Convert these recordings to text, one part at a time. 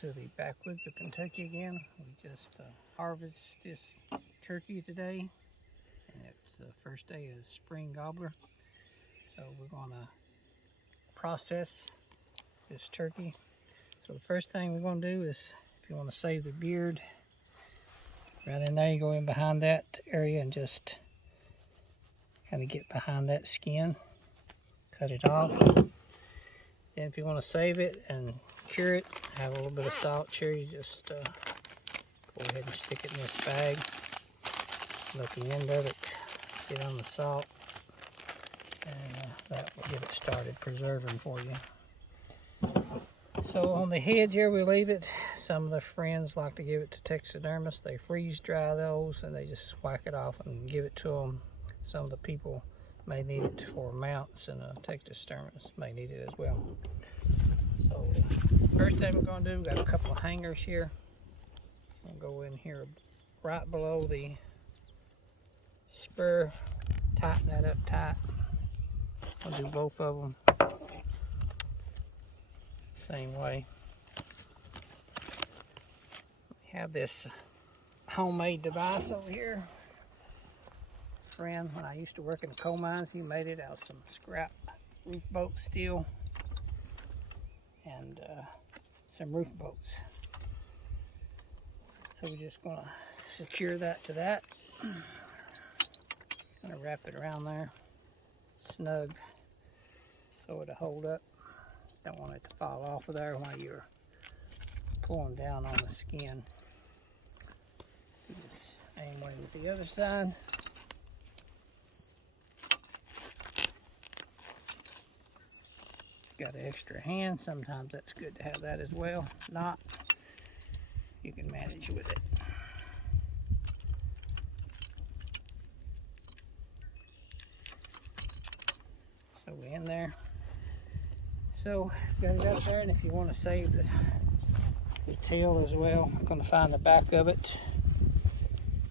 to the backwoods of Kentucky again. We just harvested this turkey today, and it's the first day of spring gobbler. So we're going to process this turkey. So the first thing we're going to do is, if you want to save the beard, right in there, you go in behind that area and just kind of get behind that skin, cut it off. Then if you want to save it and cure it, have a little bit of salt here, you just go ahead and stick it in this bag. Let the end of it get on the salt, and that will get it started preserving for you. So on the head here, we leave it. Some of the friends like to give it to taxidermists. They freeze dry those and they just whack it off and give it to them. Some of the people may need it for mounts, and taxidermists may need it as well. So first thing we're going to do, we got a couple of hangers here. I'll go in here right below the spur, tighten that up tight. I'll do both of them same way. We have this homemade device over here. Friend, when I used to work in the coal mines, he made it out of some scrap roof boat steel and some roof bolts. So we're just going to secure that to that. Going to wrap it around there snug so it'll hold up. Don't want it to fall off of there while you're pulling down on the skin. Do the same way with the other side. Got an extra hand, sometimes that's good to have that as well. If not, you can manage with it. So we're in there. So got it up there, and if you want to save the tail as well, I'm going to find the back of it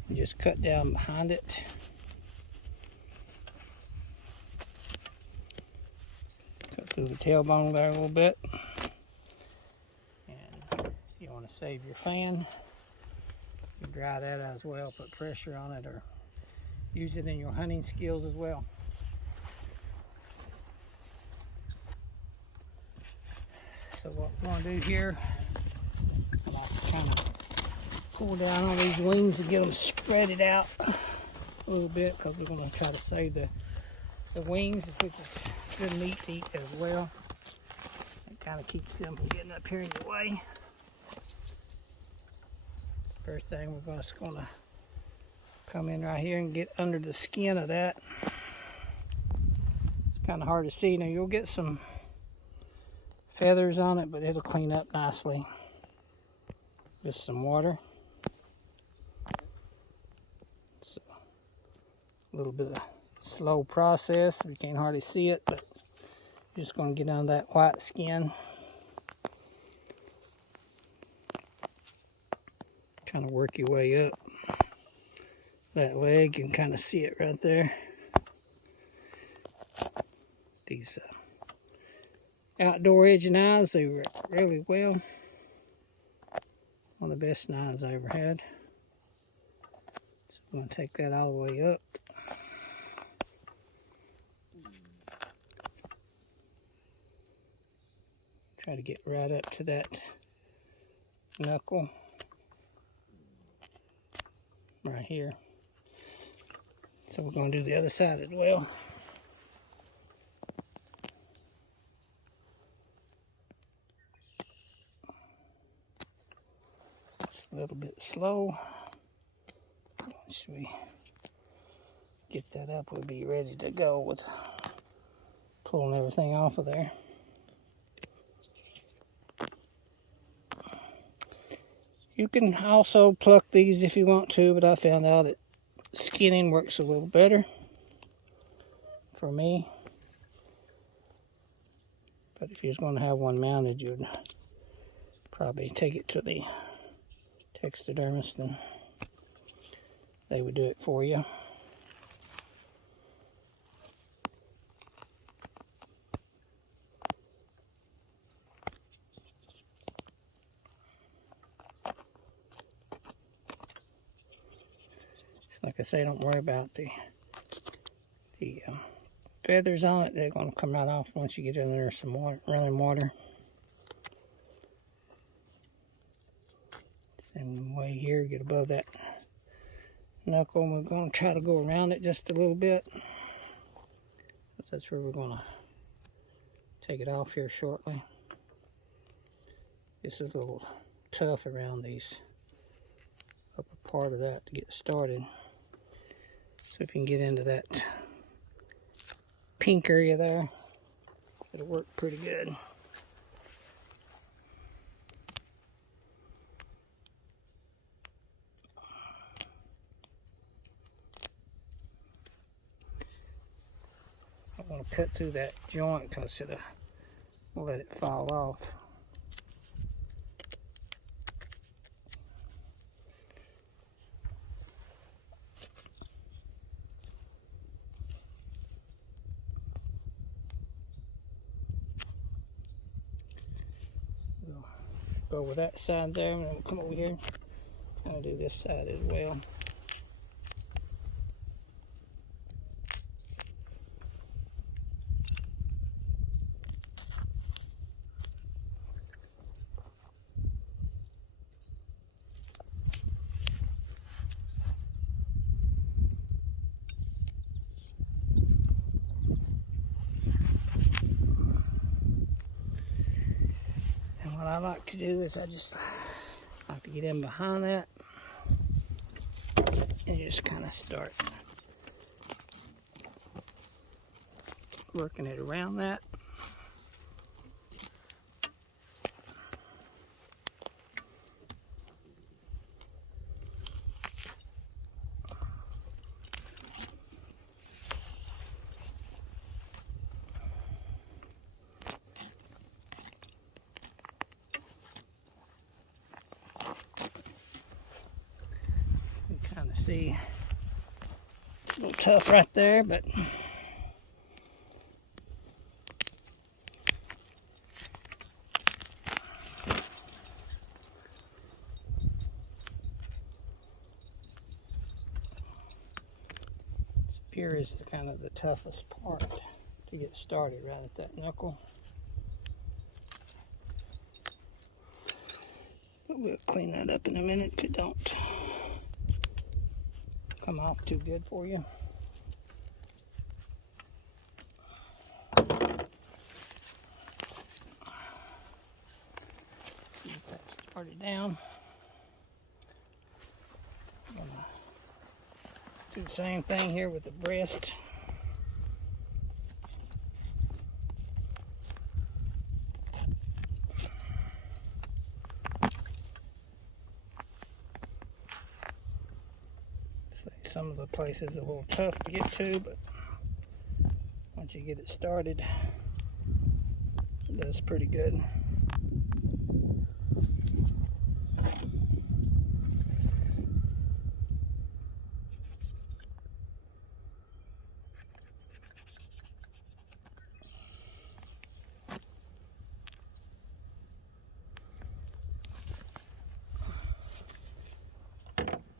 and just cut down behind it. Cut through the tailbone there a little bit. And if you want to save your fan, you dry that as well, put pressure on it, or use it in your hunting skills as well. So what we're going to do here, I like to kind of pull down on these wings and get them spread out a little bit, because we're going to try to save the wings, which is good meat to eat as well. It kind of keeps them from getting up here in your way. First thing, we're just going to come in right here and get under the skin of that. It's kind of hard to see. Now you'll get some feathers on it, but it'll clean up nicely. Just some water. It's a little bit of slow process. You can't hardly see it, but you're just going to get on that white skin. Kind of work your way up that leg. You can kind of see it right there. These outdoor edge knives, they work really well. One of the best knives I ever had. So I'm going to take that all the way up. Try to get right up to that knuckle. Right here. So we're going to do the other side as well. A little bit slow. Once we get that up, we'll be ready to go with pulling everything off of there. You can also pluck these if you want to, but I found out that skinning works a little better for me. But if you're going to have one mounted, you'd probably take it to the taxidermist and they would do it for you. Like I say, don't worry about the feathers on it. They're going to come right off once you get in there some water, running water. Same way here, get above that knuckle, and we're going to try to go around it just a little bit. That's where we're going to take it off here shortly. This is a little tough around these upper part of that to get started. So if you can get into that pink area there, it'll work pretty good. I want to cut through that joint because it'll let it fall off. We'll go with that side there, and then we'll come over here and do this side as well. What I like to do is I just like to get in behind that and just kind of start working it around that. See, it's a little tough right there, but here is the kind of the toughest part to get started, right at that knuckle. But we'll clean that up in a minute if it don't come off too good for you. Get that started down. I'm gonna do the same thing here with the breast. Some of the places are a little tough to get to, but once you get it started, it does pretty good.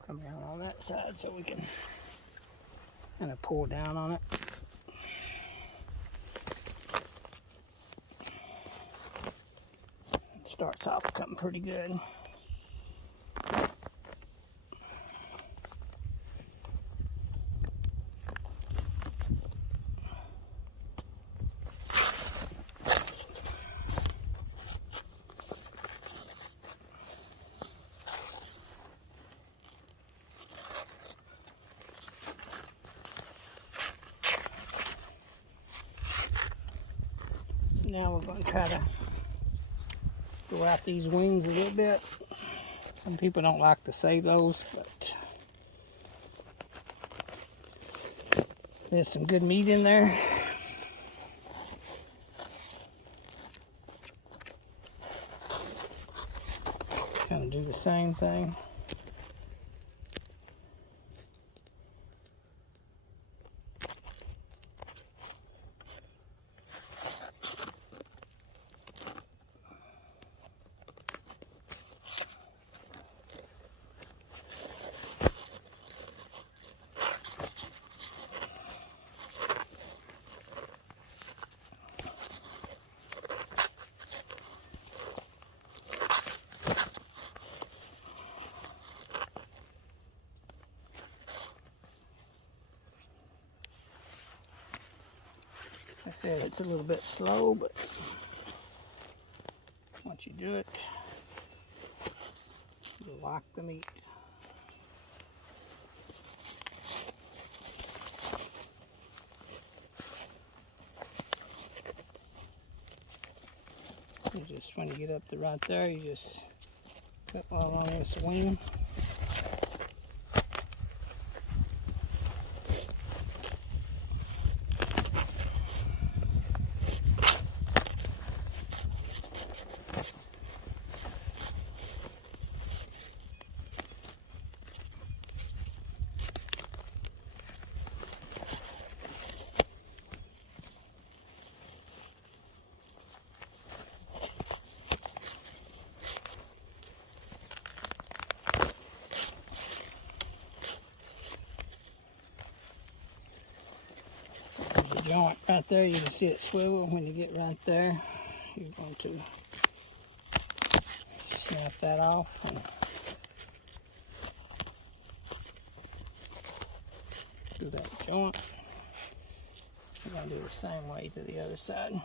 Come around on that side so we can kind of pull down on it. It starts off cutting pretty good. Now we're going to try to go out these wings a little bit. Some people don't like to save those, but there's some good meat in there. Kind of do the same thing. I said, it's a little bit slow, but once you do it, you lock the meat. You just, when you get up to right there, you just put all on this wing. Joint right there, you can see it swivel. When you get right there, you're going to snap that off and do that joint. You're going to do the same way to the other side.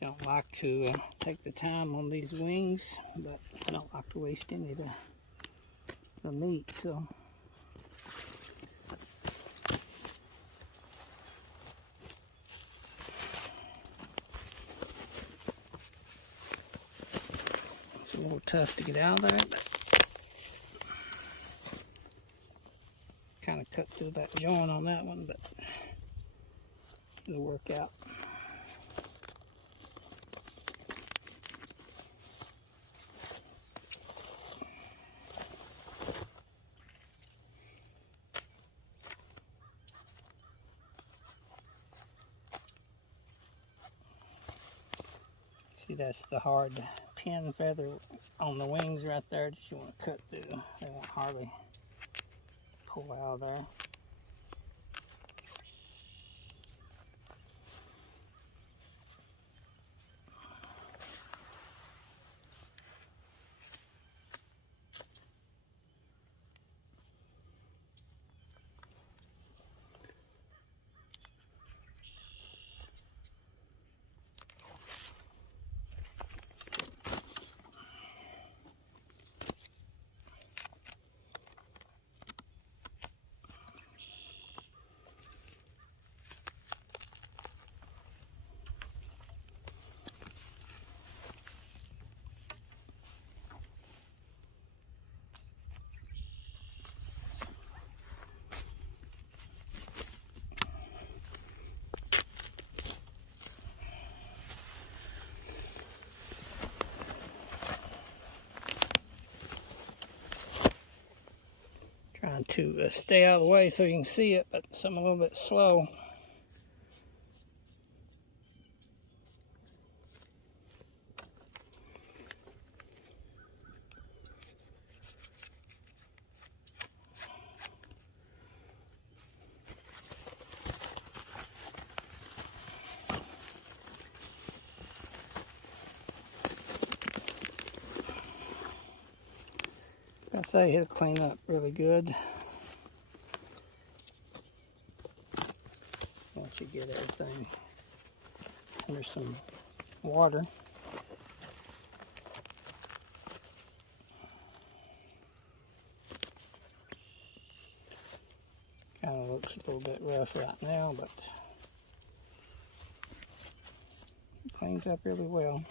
Don't like to take the time on these wings, but I don't like to waste any of the meat, so it's a little tough to get out of there, but kind of cut through that joint on that one, but it'll work out. See, that's the hard pin feather on the wings right there that you want to cut through. They won't hardly pull out of there. Trying to stay out of the way so you can see it, but I'm a little bit slow. I say it'll clean up really good once you get everything under some water. Kind of looks a little bit rough right now, but it cleans up really well.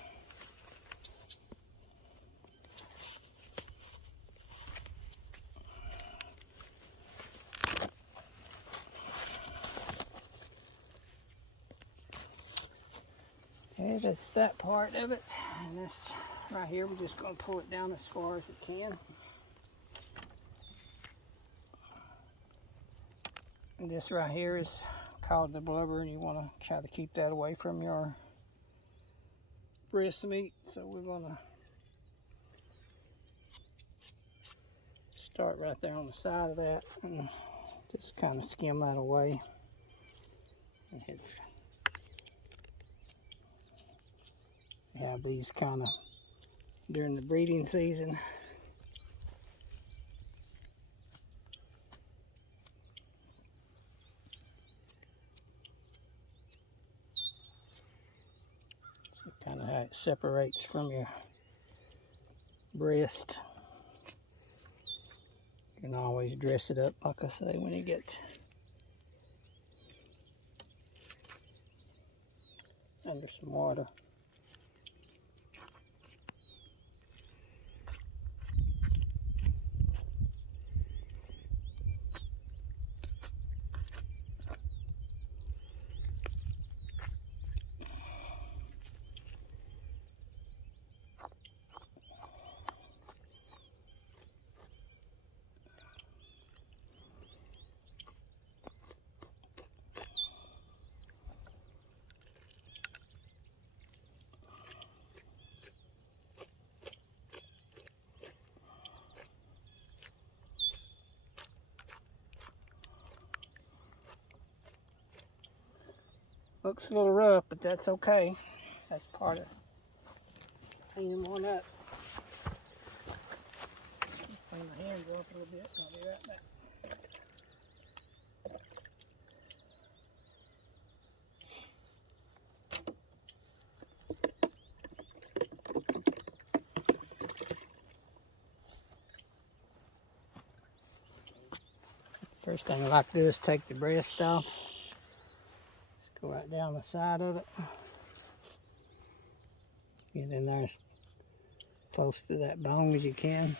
Okay, that's that part of it. And this right here, we're just going to pull it down as far as we can. And this right here is called the blubber, and you want to try to keep that away from your breast meat. So we're going to start right there on the side of that and just kind of skim that away. And have these kind of during the breeding season. So kind of how it separates from your breast. You can always dress it up, like I say, when you get under some water. Looks a little rough, but that's okay. That's part of cleaning one up. Clean my hands off a little bit, and I'll be right back. First thing I like to do is take the breast off. Just go right down the side of it. Get in there as close to that bone as you can.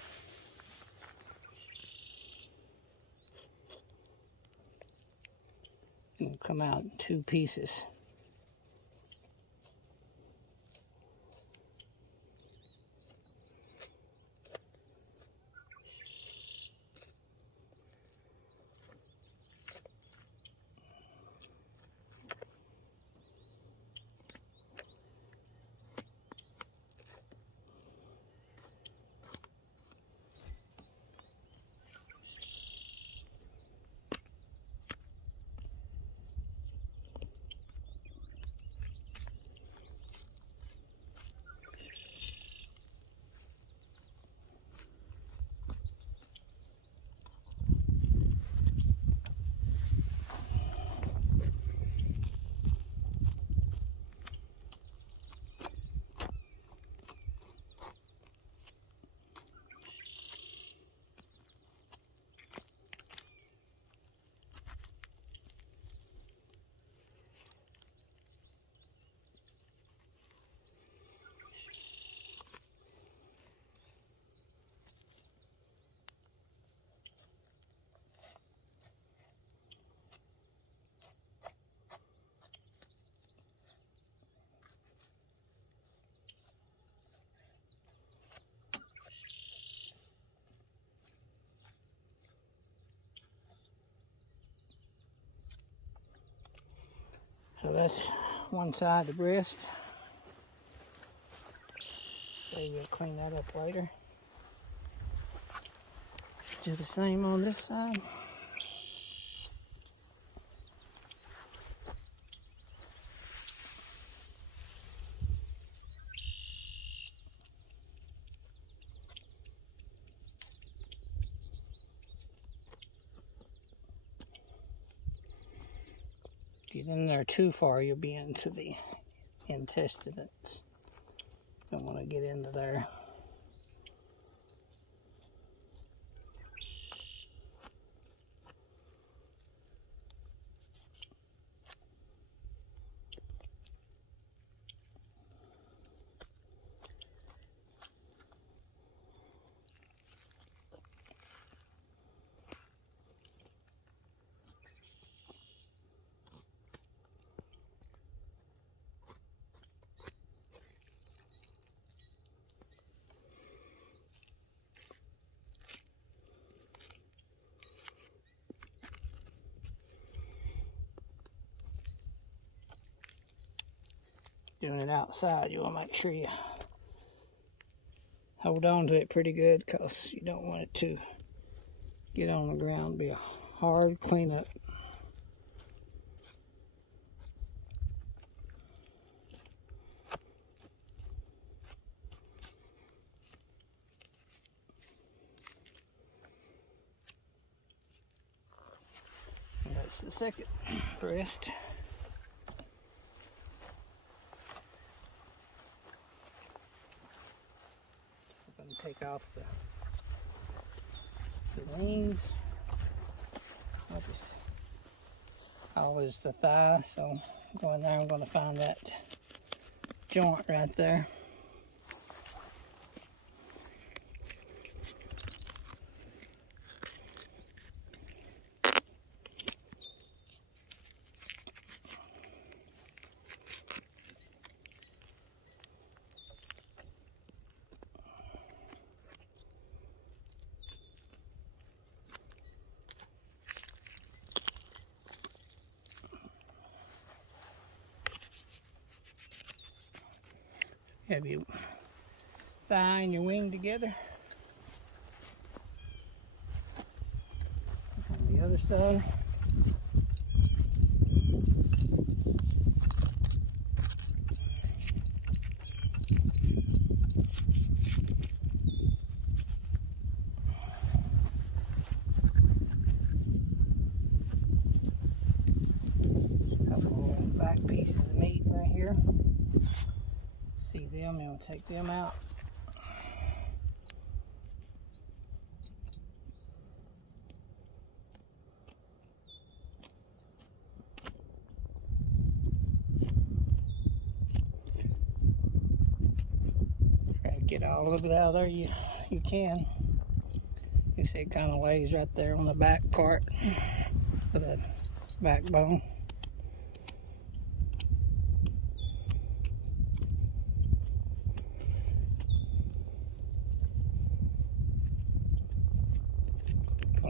It'll come out in 2 pieces. So that's one side of the breast. So we'll clean that up later. Do the same on this side. Get in there too far, you'll be into the intestines. Don't want to get into there. doing it outside, you want to make sure you hold on to it pretty good, because you don't want it to get on the ground. Be a hard cleanup. And that's the second breast. I'm going to take off the wings. Always the thigh, so I'm going there. I'm going to find that joint right there. Have your thigh and your wing together. On the other side. Just a couple of back pieces of meat right here. See them, and we'll take them out. Try to get all of it out of there you can. You see it kind of lays right there on the back part of the backbone.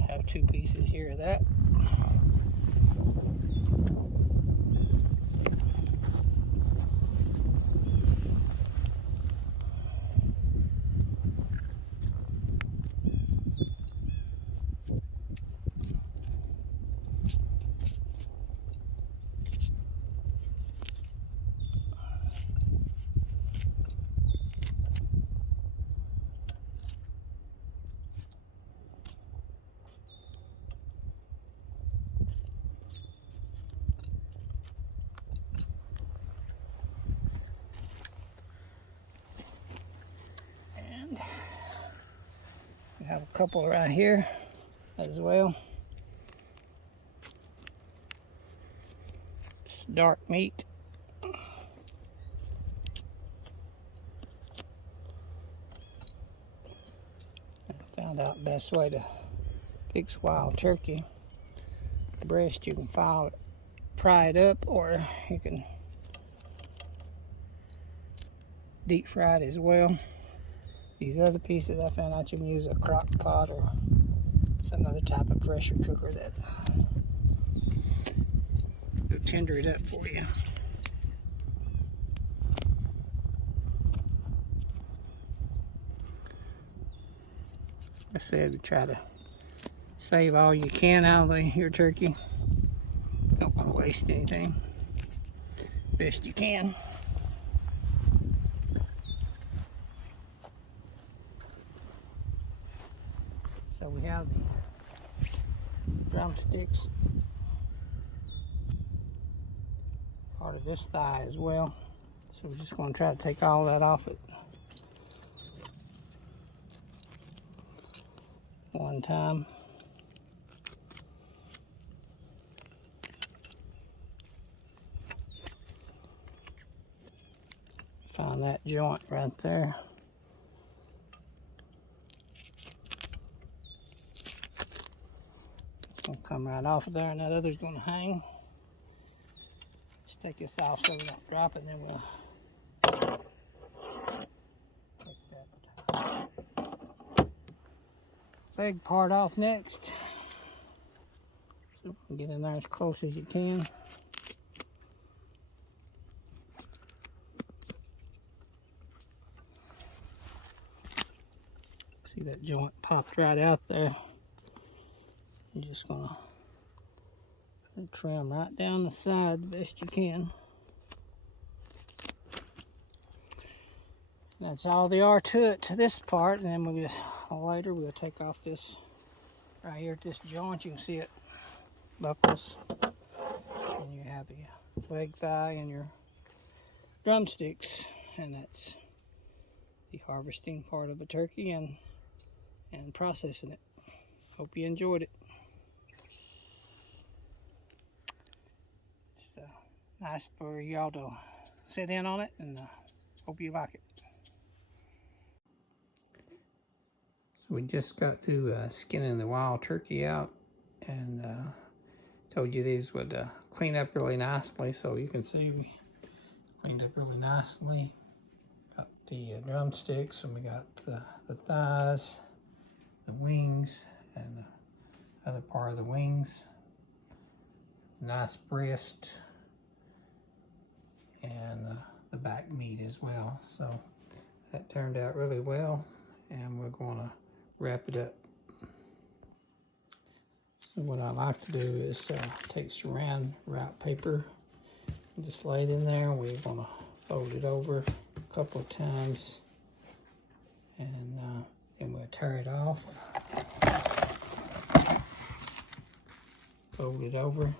Have two pieces here of that. We have a couple right here as well. It's dark meat. I found out the best way to fix wild turkey breast. You can fry it up, or you can deep fry it as well. These other pieces, I found out you can use a crock pot or some other type of pressure cooker that will tender it up for you. Like I said, we try to save all you can out of your turkey. Don't want to waste anything. Best you can. So we have the drumsticks, part of this thigh as well. So we're just going to try to take all that off at one time. Find that joint right there. Gonna come right off of there, and that other's gonna hang. Just take this off so we don't drop it, and then we'll take that leg part off next. So get in there as close as you can. See that joint popped right out there. You're just gonna trim right down the side the best you can. That's all there are to it, to this part, and then later we'll take off this right here, this joint. You can see it buckles, and you have your leg thigh and your drumsticks, and that's the harvesting part of a turkey and processing it. Hope you enjoyed it. It's nice for y'all to sit in on it, and hope you like it. So we just got through skinning the wild turkey out, and told you these would clean up really nicely. So you can see we cleaned up really nicely. Got the drumsticks, and we got the thighs, the wings, and the other part of the wings. Nice breast, and the back meat as well. So that turned out really well, and we're going to wrap it up. So what I like to do is take saran wrap paper and just lay it in there. We're going to fold it over a couple of times, and then we'll tear it off. Fold it over.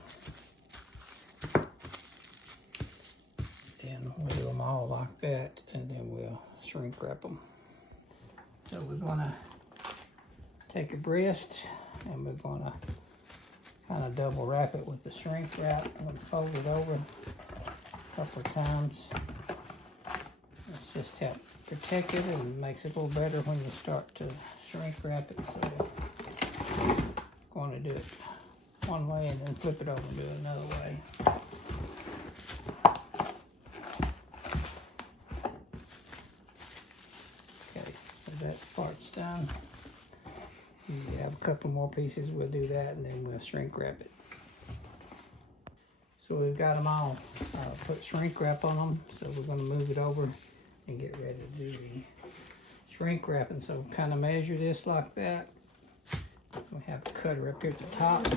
Then we'll do them all like that, and then we'll shrink wrap them. So we're going to take a breast, and we're going to kind of double wrap it with the shrink wrap. I'm going to fold it over a couple of times. It's just help protect it, and makes it a little better when you start to shrink wrap it. So I'm going to do it one way and then flip it over and do it another way. Okay, so that part's done. We have a couple more pieces. We'll do that, and then we'll shrink wrap it. So we've got them all put shrink wrap on them. So we're going to move it over and get ready to do the shrink wrapping. So kind of measure this like that. We have a cutter up here at the top.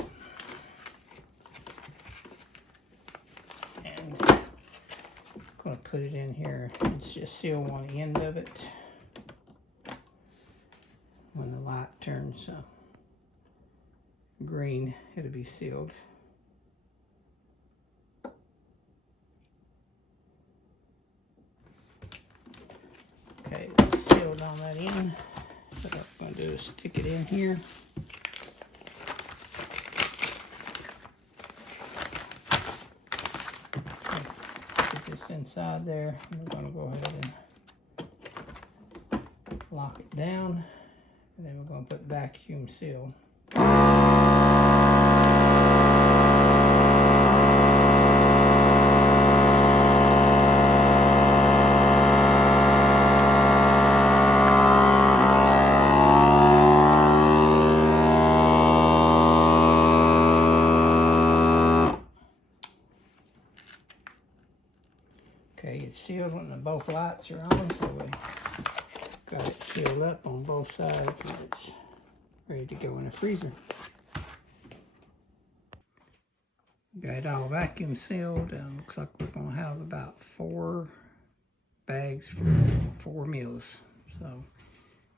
And I'm going to put it in here. It's just seal one end of it. When the light turns green, it'll be sealed. Okay, it's sealed on that end. So what I'm going to do is stick it in here. Put this inside there. We're going to go ahead and lock it down. And then we're going to put vacuum seal. Okay, it's sealed when both lights are on, so we got it sealed up on both sides, and it's ready to go in the freezer. Got it all vacuum sealed. Looks like we're going to have about 4 bags for 4 meals. So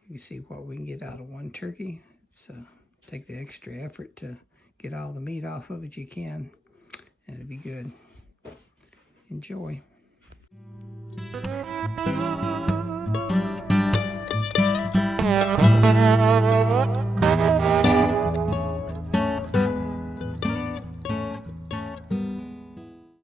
you see what we can get out of one turkey. It's take the extra effort to get all the meat off of it you can, and it'll be good. Enjoy.